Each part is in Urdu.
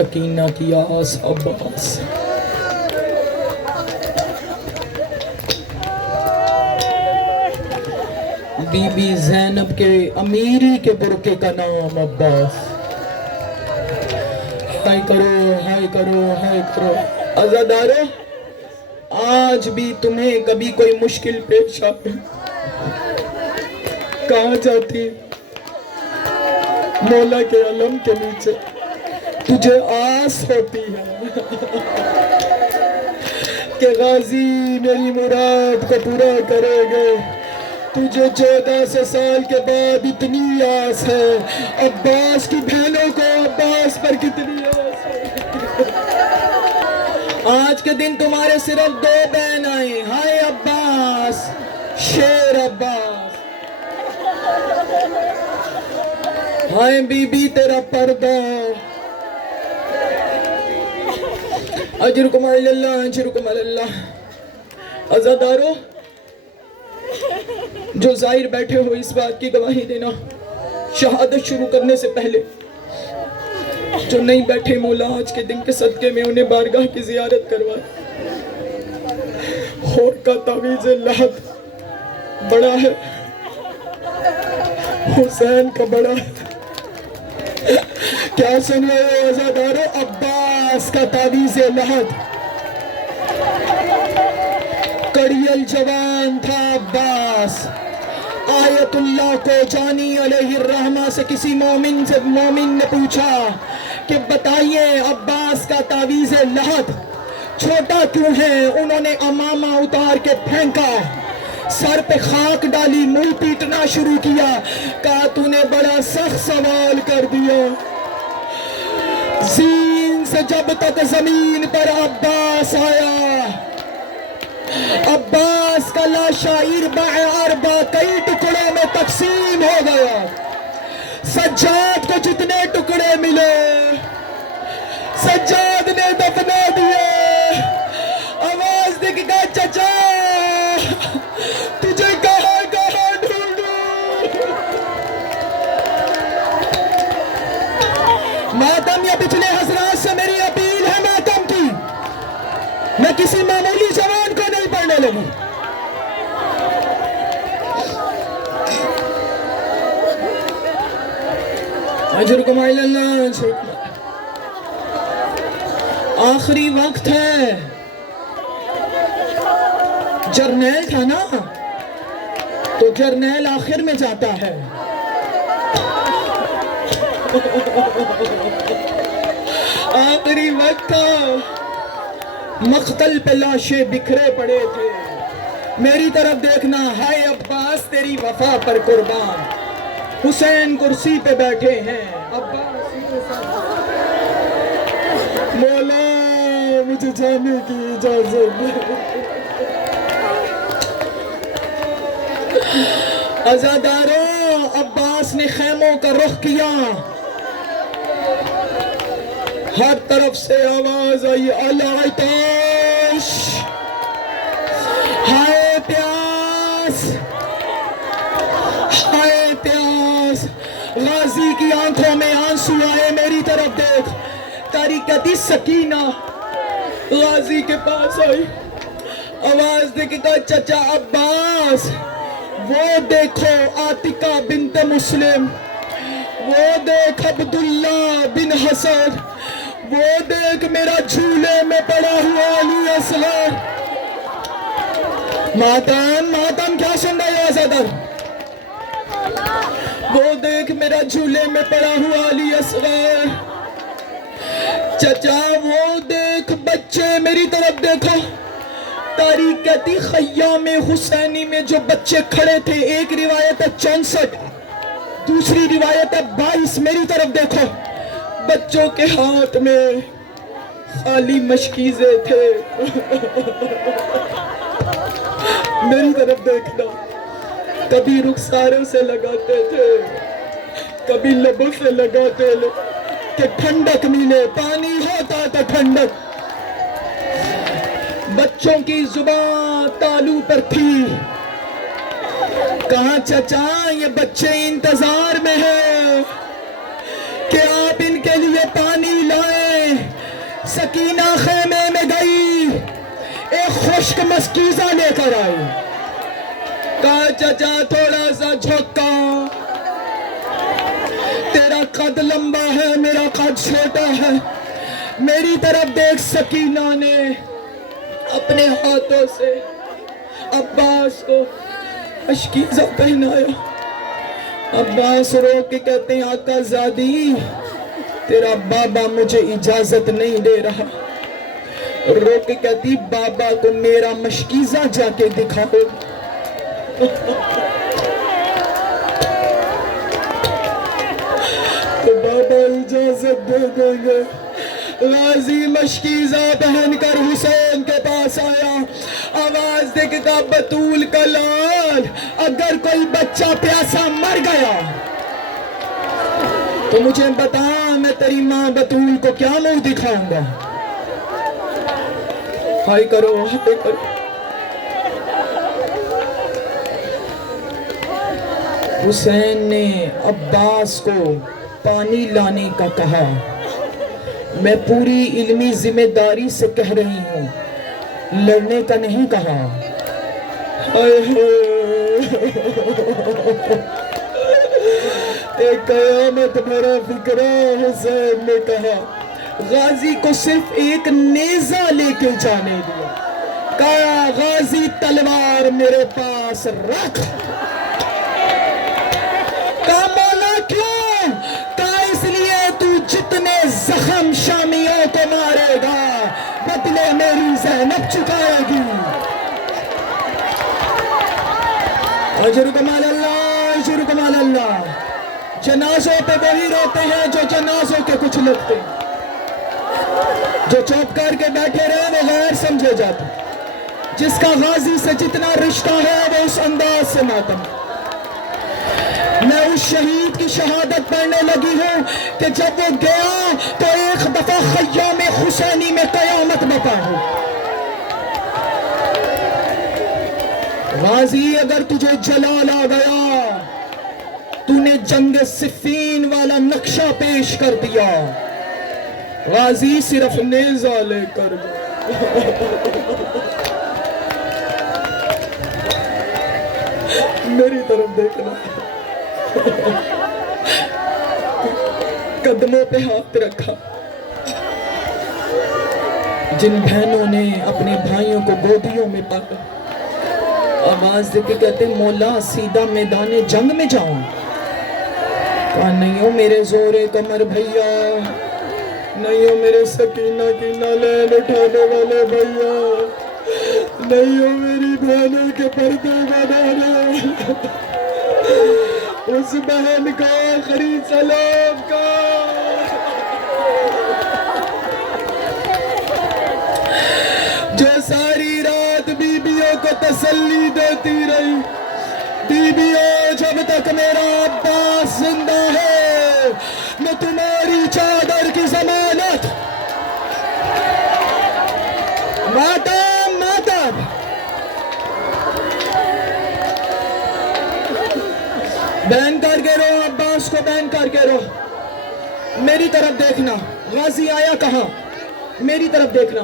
سکینہ کی آس عباس. بی بی زینب کے امیری کے برقع کا نام عباس. ہائے کرو ہائے کرو ہائے کرو. عزادارو، آج بھی تمہیں کبھی کوئی مشکل پیش آئے کہاں جاتی مولا کے علم کے نیچے تجھے آس ہوتی ہے کہ غازی میری مراد کو پورا کرے گے. تجھے 1400 سال کے بعد اتنی آس ہے. عباس کی بہنوں کو عباس پر کتنی آس ہے. آج کے دن تمہارے صرف 2 بہن آئیں. ہائے عباس، شیر عباس. ہائے بی بی تیرا پردہ. اجرکم علی اللہ اجرکم علی اللہ. عزادارو، جو ظاہر بیٹھے ہو اس بات کی گواہی دینا شہادت شروع کرنے سے پہلے. جو نہیں بیٹھے مولا آج کے دن کے صدقے میں انہیں بارگاہ کی زیارت کروائے. ہور کا تعویذ لحد بڑا ہے، حسین کا بڑا ہے. کیا سن رہے ہو عزادارو؟ عباس کا تعویذ لحد. کڑی الجوان تھا عباس. آیت اللہ کو جانی علیہ الرحمہ سے کسی مومن نے پوچھا کہ بتائیے عباس کا تعویذ لحد چھوٹا کیوں ہے؟ انہوں نے امامہ اتار کے پھینکا، سر پہ خاک ڈالی، منہ پیٹنا شروع کیا. کہا تو نے بڑا سخت سوال کر دیا. زین سے جب تک زمین پر عباس آیا، عباس کا لاشا اربع کئی ٹکڑوں میں تقسیم ہو گیا. سجاد کو جتنے ٹکڑے ملے سجاد نے دفنا دیے. آواز دے کہ چچا تجھے کہاں کہاں ڈھونڈوں. ماتم یا پچھلے حضرات سے میری اپیل ہے ماتم کی، میں کسی معمولی جوان کو نہیں پڑھنے لگوں. اجرکم علی اللہ اجرکم. آخری وقت ہے. جرنیل تھا نا تو جرنیل آخر میں جاتا ہے. آخری وقت تھا. مقتل پہ لاشیں بکھرے پڑے تھے. میری طرف دیکھنا. ہائے عباس تیری وفا پر قربان. حسین کرسی پہ بیٹھے ہیں. عباس مولا مجھے جانے کی اجازت دے. عزادارو، عباس نے خیموں کا رخ کیا. ہر طرف سے آواز آئی العطش، ہائے پیاس، ہائے پیاس. غازی کی آنکھوں میں آنسو آئے. میری طرف دیکھ. طریقتی سکینہ غازی کے پاس آئی. آواز دے کے کہا چچا عباس، وہ دیکھو عاتقہ بنت مسلم، وہ دیکھ عبداللہ بن حسن، وہ دیکھ میرا جھولے میں پڑا ہوا علی اصغر. ماتم کیا سن رہے ہو عزادار؟ وہ دیکھ میرا جھولے میں پڑا ہوا علی اصغر. چچا وہ دیکھ بچے. میری طرف دیکھو. تاریختی خیام حسینی میں جو بچے کھڑے تھے، ایک روایت ہے 64، دوسری روایت ہے 22. میری طرف دیکھو. بچوں کے ہاتھ میں خالی مشکیزیں تھے. میری طرف دیکھنا. کبھی رخساروں سے لگاتے تھے، کبھی لبوں سے لگاتے کہ ٹھنڈک ملے. پانی ہوتا تھا ٹھنڈک. بچوں کی زبان تالو پر تھی. کہاں چچا یہ بچے انتظار میں ہیں کہ آپ ان کے لیے پانی لائیں. سکینہ خیمے میں گئی، ایک خشک مشکیزہ لے کر آئی، کہا چچا تھوڑا سا جھکا، تیرا قد لمبا ہے میرا قد چھوٹا ہے، میری طرف دیکھ۔ سکینہ نے اپنے ہاتھوں سے عباس کو مشکیزہ پہنایا۔ عباس رو کے کہتے ہیں آقا زادی تیرا بابا مجھے اجازت نہیں دے رہا۔ رو کے کہتی بابا کو میرا مشکیزہ جا کے دکھاؤ۔ تو بابا اجازت دے دیں گے۔ غازی مشکیزہ پہن کر حسین کے پاس آیا، آواز دے کے کہا بطول کا لال اگر کوئی بچہ پیاسا مر گیا تو مجھے بتا، میں تیری ماں بطول کو کیا منہ دکھاؤں گا؟ ہائی کرو ہائی کرو۔ حسین نے عباس کو پانی لانے کا کہا۔ میں پوری علمی ذمہ داری سے کہہ رہی ہوں، لڑنے کا نہیں کہا۔ ایک قیامت بھرا فکرہ حسین نے کہا۔ غازی کو صرف ایک نیزہ لے کے جانے دیا، کہا غازی تلوار میرے پاس رکھ۔ کہا مولا کیوں؟ کہا اس لیے تو جتنے زخم شامیوں کو مارے گا بدلے میری زینب چکائے گی۔ اجر کمال اللہ، اجر کمال اللہ۔ جنازوں پہ وہی روتے ہیں جو جنازوں کے کچھ لگتے ہیں، جو چوپ کر کے بیٹھے رہے وہ غیر سمجھے جاتے، جس کا غازی سے جتنا رشتہ ہے وہ اس انداز سے ماتم۔ میں اس شہید کی شہادت پڑھنے لگی ہوں کہ جب وہ گیا تو ایک دفعہ خیام حسینی میں قیامت بپا ہو۔ غازی اگر تجھے جلال آ گیا، تو نے جنگ صفین والا نقشہ پیش کر دیا، غازی صرف نیزہ لے کر میری طرف دیکھنا، قدموں پہ ہاتھ رکھا۔ جن بہنوں نے اپنے بھائیوں کو گودیوں میں پالا، آواز دے کے کہتے مولا سیدھا میدان جنگ میں جاؤں؟ کہا نہیں ہو میرے زور کمر بھیا، نہیں ہو میرے سکینہ کی نالین اٹھانے والے بھیا، نہیں ہو میری بہنوں کے پردے بنانے، اس بہن کا آخری سلام کا جو ساری رات بیویوں کو تسلی دیتی رہی، بیویوں جب تک میرا عباس زندہ ہے میں تمہاری چادر کی ضمانت۔ ماتم ماتم۔ بین کر کے رو، عباس کو بین کر کے رو۔ میری طرف دیکھنا، غازی آیا کہاں؟ میری طرف دیکھنا،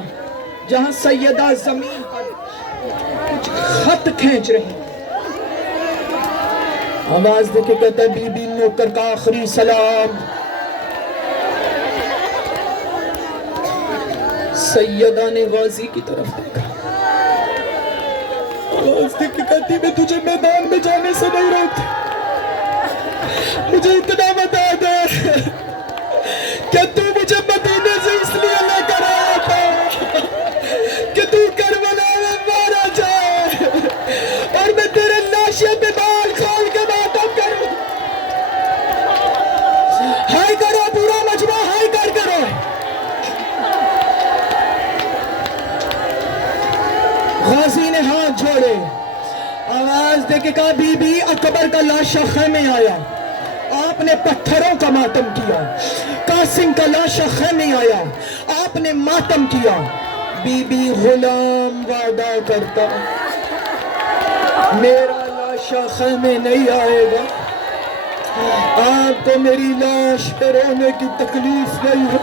جہاں سیدہ زمین پر کچھ خط کھینچ رہی۔ آواز دے کے کہتا ہے بی بی نوکر کا آخری سلام۔ سیدہ نے غازی کی طرف دیکھا، آواز دے کے کہتی میں تجھے میدان میں جانے سے نہیں روکتی، مجھے اتنا بتا دے کہ تو مجھے مدینے سے اس لیے لے کر آیا تھا کہ تو کربلا میں مارا جائے اور میں تیرے لاشے پہ بال کھول کے ماتم کروں۔ ہائی کرو پورا مجمع، ہائی کر کرو۔ غازی نے ہاتھ جوڑے، آواز دے کے کہا بی بی اکبر کا لاشا خیمے آیا، آپ نے پتھروں کا ماتم کیا۔ قاسم کا لاشا خیمے آیا، آپ نے ماتم کیا۔ بی بی غلام وعدہ کرتا میرا لاشا خیمے نہیں آئے گا، آپ کو میری لاش پہ رونے کی تکلیف نہیں ہے،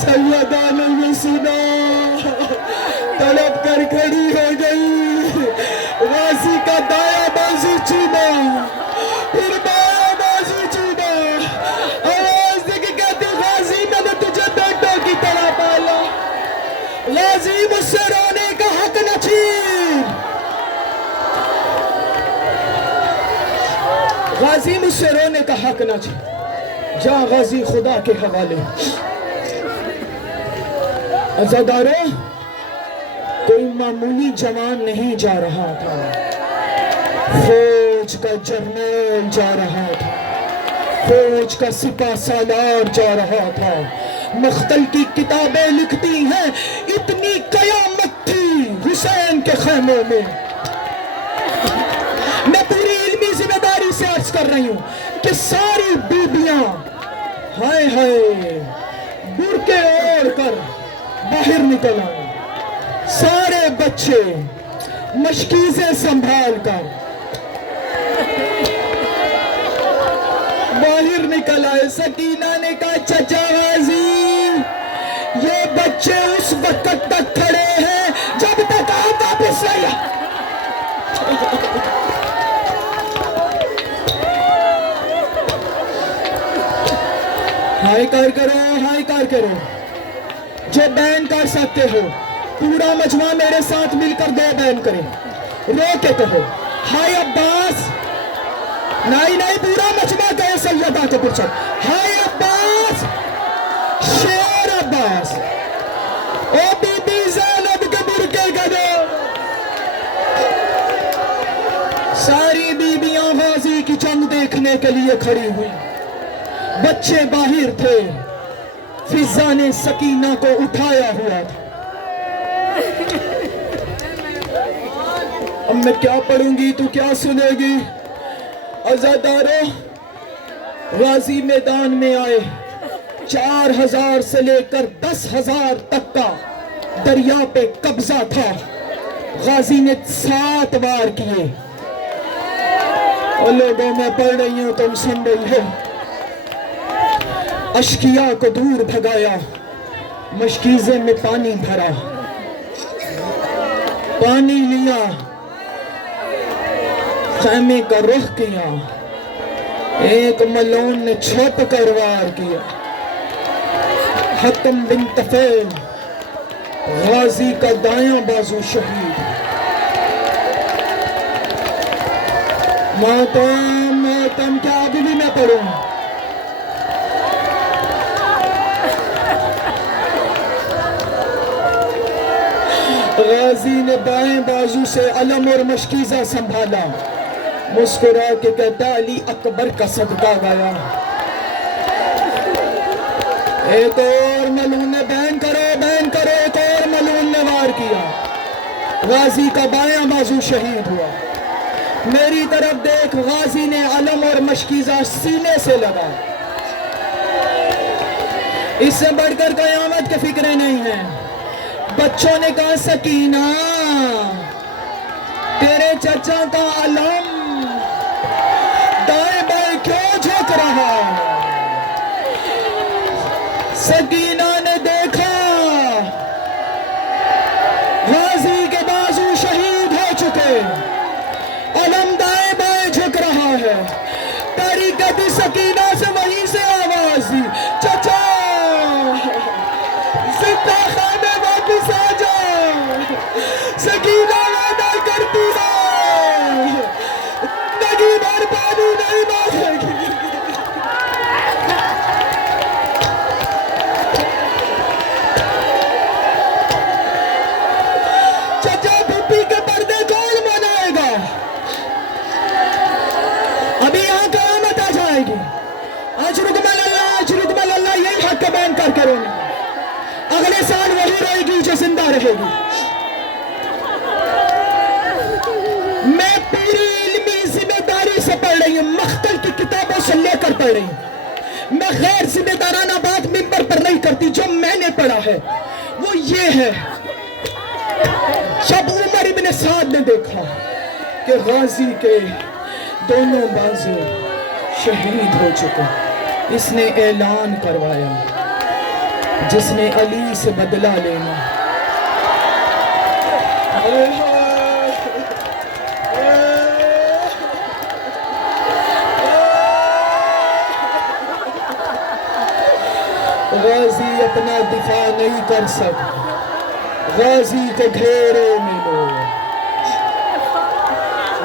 سیدہ نے سنا، تڑپ کر کھڑی ہو گئی، غازی کا دایاں بازو چوما، پھر بایاں بازو چوما، آواز دے کے کہتی غازی میں نے تجھے بیٹوں کی طرح پالا، غازی مجھ سے رونے کا حق نہ چھین، غازی مجھ سے رونے کا حق نہ چھین، جا غازی خدا کے حوالے۔ عزاداروں، کوئی معمولی جوان نہیں جا رہا تھا، فوج کا جرنیل جا رہا تھا، فوج کا سپہ سالار جا رہا تھا۔ مختل کی کتابیں لکھتی ہیں اتنی قیامت تھی حسین کے خیموں میں۔ میں پوری علمی ذمہ داری سے عرض کر رہی ہوں کہ ساری بیبیاں ہائے ہائے برقعے اوڑھ کر باہر نکل آئے، سارے بچے مشکیزیں سنبھال کر باہر نکل آئے۔ سکینہ نے کہا چچا غازی یہ بچے اس وقت تک کھڑے ہیں جب تک آپ واپس نہیں آئے۔ ہائی کار کرو، ہائی کار کرو، جو بین کر سکتے ہو پورا مجمع میرے ساتھ مل کر دو بین کریں، رو کے کہو ہائی عباس، نہیں پورا مجمع کہے سیدہ کے پرچک، ہائی عباس، شیر عباس، او بی بی زینب کے برقعے کا دو۔ ساری بیبیاں غازی کی جنگ دیکھنے کے لیے کھڑی ہوئی، بچے باہر تھے، فضا نے سکینہ کو اٹھایا ہوا تھا۔ اب میں کیا پڑھوں گی تو کیا سنے گی؟ عزاداروں، غازی میدان میں آئے، 4000 سے لے کر 10,000 تک کا دریا پہ قبضہ تھا۔ غازی نے 7 وار کیے۔ اور لوگوں میں پڑھ رہی ہوں تم سن رہی ہو، اشکیا کو دور بھگایا، مشکیزے میں پانی بھرا، پانی لیا، خیمے کا رخ کیا، ایک ملون نے چھپ کر وار کیا، حتم بن طفیل غازی کا دایاں بازو شہید۔ ماتم کیا ابھی بھی میں پڑھوں؟ غازی نے بائیں بازو سے علم اور مشکیزہ سنبھالا، مسکرا کے کہتا علی اکبر کا صدقہ گایا۔ ایک اور ملعون نے بین کرو، ایک اور ملعون نے وار کیا، غازی کا بائیں بازو شہید ہوا۔ میری طرف دیکھ، غازی نے علم اور مشکیزہ سینے سے لگا۔ اس سے بڑھ کر قیامت کے فکریں نہیں ہیں۔ بچوں نے کہا سکینہ تیرے چچا کا علم دائیں بائیں کیوں جھک رہا؟ سکینہ نے دیکھا غازی کے بازو شہید ہو چکے، علم دائیں بائیں جھک رہا ہے۔ پیری کہتی سکینہ سے وہیں سے آواز دی، چچا زندہ خانے واپس آ جا۔ سکینہ وعدہ کرتی ہے زندگی بھر پانی نہیں مانگے گی۔ چچا پھپھی کے پردے کون منائے گا؟ ابھی یہاں قیامت آ جائے گی۔ آج رکمل اللہ یہی حق کا بیان کر کریں گے، اگلے سال وہی رہے گی جو زندہ رہے گی۔ میں پوری علمی ذمہ داری سے پڑھ رہی ہوں، مختل کی کتابوں سے لے کر پڑھ رہی ہوں۔ میں غیر ذمہ دارانہ بات منبر پر نہیں کرتی، جو میں نے پڑھا ہے وہ یہ ہے۔ جب عمر ابن سعد نے دیکھا کہ غازی کے دونوں بازو شہید ہو چکے، اس نے اعلان کروایا جس نے علی سے بدلہ لینا. غازی اپنا دفاع نہیں کر سکتا. غازی کو گھیرے میں لو.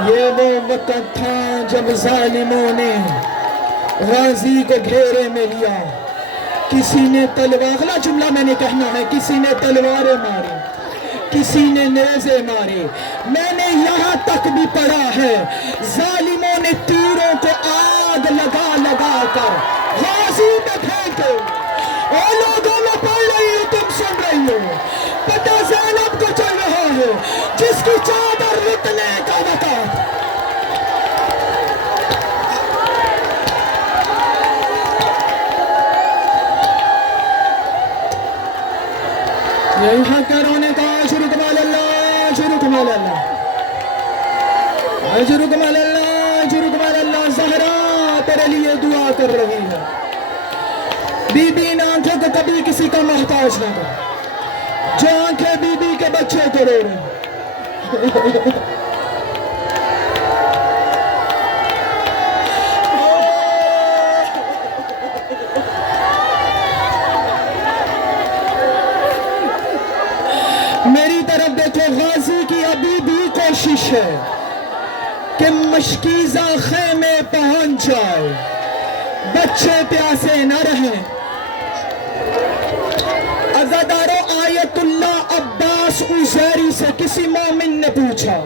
یہ وہ وقت تھا جب ظالموں نے غازی کو گھیرے میں لیا. کسی نے تلوار، اگلا جملہ میں نے کہنا ہے، کسی نے تلواریں ماری، کسی نے نیزے مارے. میں نے یہاں تک بھی پڑھا ہے ظالموں نے تیروں کو آگ لگا لگا کر غازی پہ پھینکے. اور لوگوں میں پڑھ رہی ہوں، تم سن رہی ہو. پتہ زینب کو چل رہا ہے جس کی چادر لٹنے کا وقت. یہاں کروں نے کہا شروع کمال اللہ، شروع کمال اللہ، شروع کمال اللہ، شروع کمال اللہ. زہرا تیرے لیے دعا کر رہی ہے. بی بی ان آنکھوں کو کبھی کسی کا محتاج نہ کر جو آنکھیں بی بی کے بچے کو رو رہے ہیں. میری طرف دیکھو. غازی کی ابھی بھی کوشش ہے کہ مشکیزہ خیمے پہنچ جائے، بچے پیاسے نہ رہیں. عزادارو، آیت اللہ عباس عزیری سے کسی مومن نے پوچھا.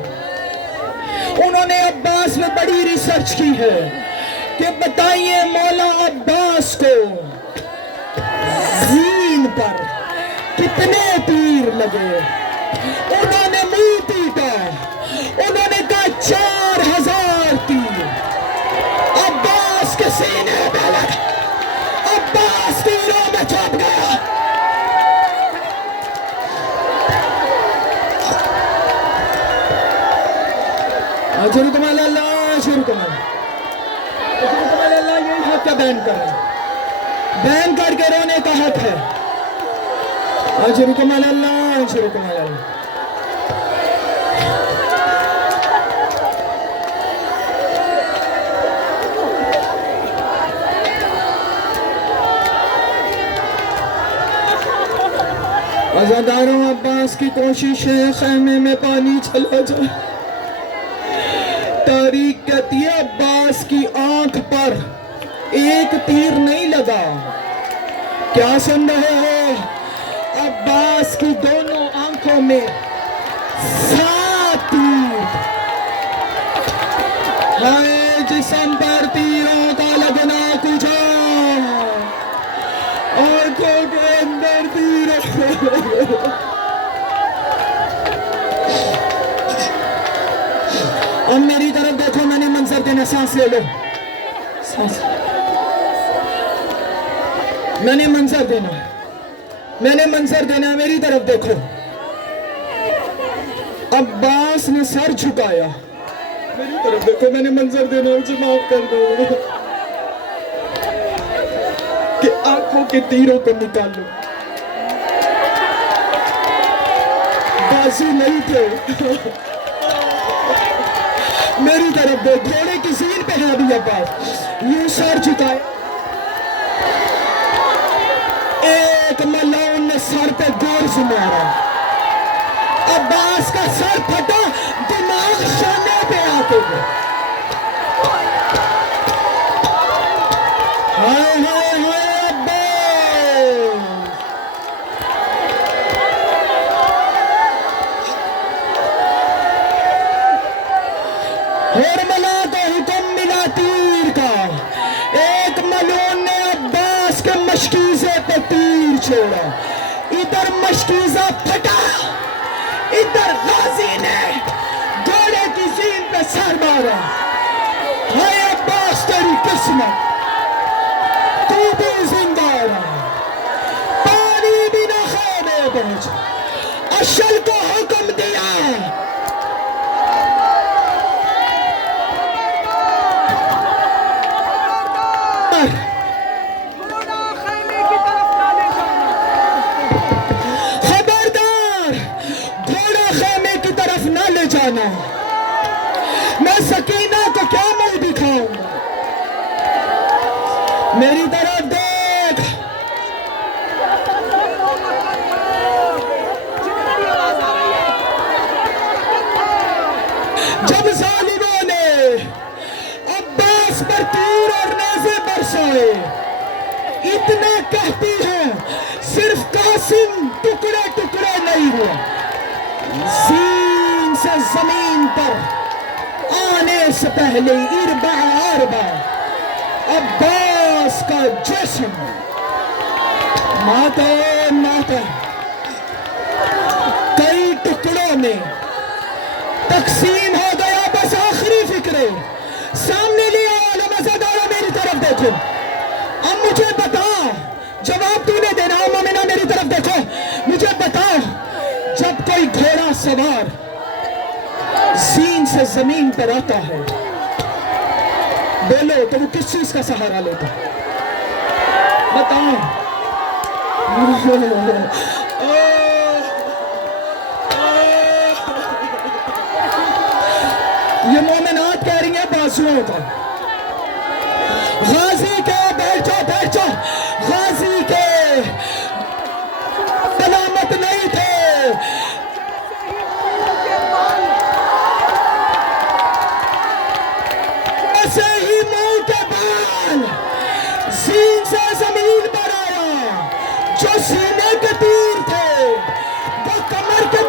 انہوں نے عباس میں بڑی ریسرچ کی ہے کہ بتائیے مولا عباس کو زین پر کتنے تیر لگے. انہوں نے منہ پیٹا، انہوں نے کہا 4000 تیر. عباس کے سینے پہ لگا، عباس تیروں میں چھپ گیا. شروع کمال اللہ، شروع کمال اللہ. یہی حق کیا بیان کر رہے ہیں، بیان کر کے رونے کا حق ہے. شروع کمال اللہ، شروع کمال اللہ. عزاداروں، عباس کی کوشش ہے خیمے میں پانی چلا جائے. تاریخ کہتی ہے عباس کی آنکھ پر ایک تیر نہیں لگا. کیا سن رہے ہو؟ عباس کی دونوں آنکھوں میں 7 تیر. ہائے جسم پر تیروں کا لگنا کجا، آنکھوں کے اندر تیر. اب میری طرف دیکھو، میں نے منظر دینا. سانس لے لو، سانس. میں نے منظر دینا، میں نے منظر دینا. میری طرف دیکھو. عباس نے سر جھکایا. میری طرف دیکھو، میں نے منظر دینا. مجھے معاف کر دو کہ آنکھوں کے تیروں کو نکالو. بازو نہیں تھے. میری طرف دیکھ. گھوڑے کی زین پہ ہے ابھی عباس. یوں سر جھکائے. ایک ملعون نے سر پہ گورز مارا. عباس کا سر پھٹا، دماغ شانے پہ آتے گئے. ہائے ہائے ہائے عباس. ہرملا کو حکم ملا تیر کا. ایک ملعون نے عباس کے مشکیزے پہ تیر چھوڑا. ادھر مشکیزہ پھٹا، ادھر غازی نے گھوڑے کی زین پہ سر مارا. ہائے عباس تیری قسمت، تو بھی زندہ رہا. پانی بھی نہ خیمے پہنچا. اشل کو حکم دیا میں سکینہ کو کیا منہ دکھاؤں؟ میری طرف دیکھ. جب ظالموں نے عباس پر تیر اور نیزے برسائے، اتنا کہتی ہے صرف قاسم ٹکڑے ٹکڑے نہیں ہوا، زین سے زمین پر آنے سے پہلے اربع اربع عباس کا جسم ماتا ماتا کئی ٹکڑوں میں تقسیم ہو گیا. بس آخری فکرے سامنے لیا عالم ازادارہ میری طرف دیکھو. اب مجھے بتا، جواب تو نے دینا. مومنہ میری طرف دیکھو، مجھے بتا، جب کوئی گھوڑا سوار زین سے زمین پر آتا ہے، بولو تو وہ کس چیز کا سہارا لیتا؟ بتاؤ. یہ مومنات کہہ رہی ہیں بازوؤں کا. غازی کے بیٹھ جاؤ غازی کے علامت نہیں تھے. ایسے ہی منہ کے بال زین سے زمین پر آیا. جو سینے کے تیر تھے وہ کمر کے